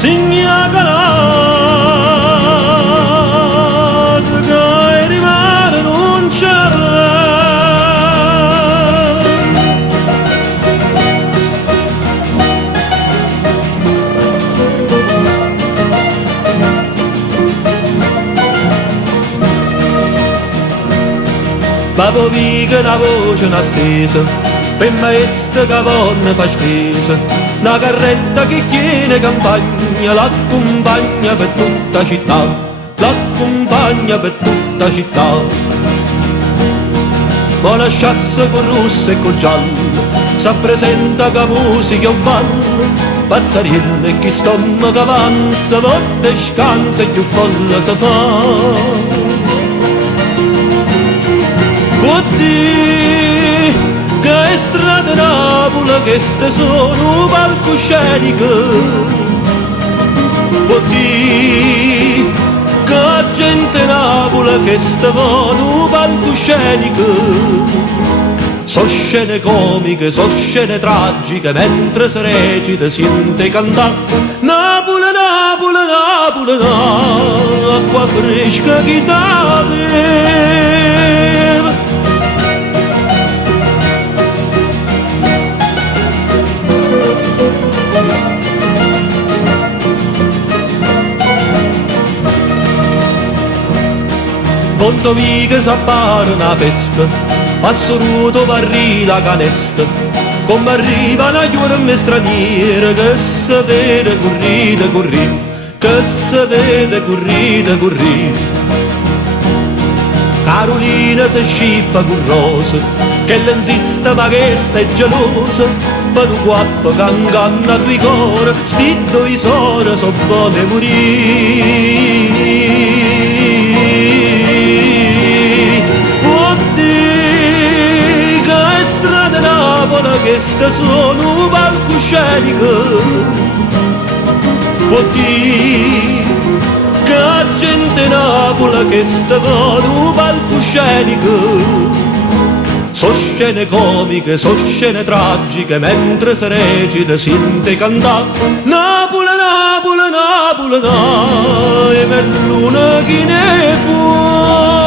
signa calata che rimane non c'è. Papo viga una voce una stesa, per maestra che vonne fa spesa, una carretta che tiene campagna, l'accompagna per tutta città, l'accompagna per tutta città. Ma lasciasse con rosso e con giallo, s'appresenta che musica o ballo, pazzariello e chi stomma che avanza, volte scansa e più folle si fa. Oddio, che è strada Napoli, che ste sono palcosceniche. Oddio, che gente Napoli, che ste sono palcosceniche. So scene comiche, so scene tragiche, mentre si recita sente cantare Napoli, Napoli, Napoli, Napoli, acqua fresca chi sale. Conto viga s'appare una festa, assoluto varri la canesta, come arriva una giornata straniera che si vede corrida, corrida, che si vede corrida, corrida. Carolina si scippa con rosa, che l'insista ma che sta gelosa, per un guappo che inganna due cuore, sti due sore so buone morire. Che sta sono palcosceniche, oddio, che gente Napoli che sta sono palcosceniche. So scene comiche, so scene tragiche, mentre si recita sente cantare Napoli, Napoli, Napoli, Napoli, e per luna chi ne fu.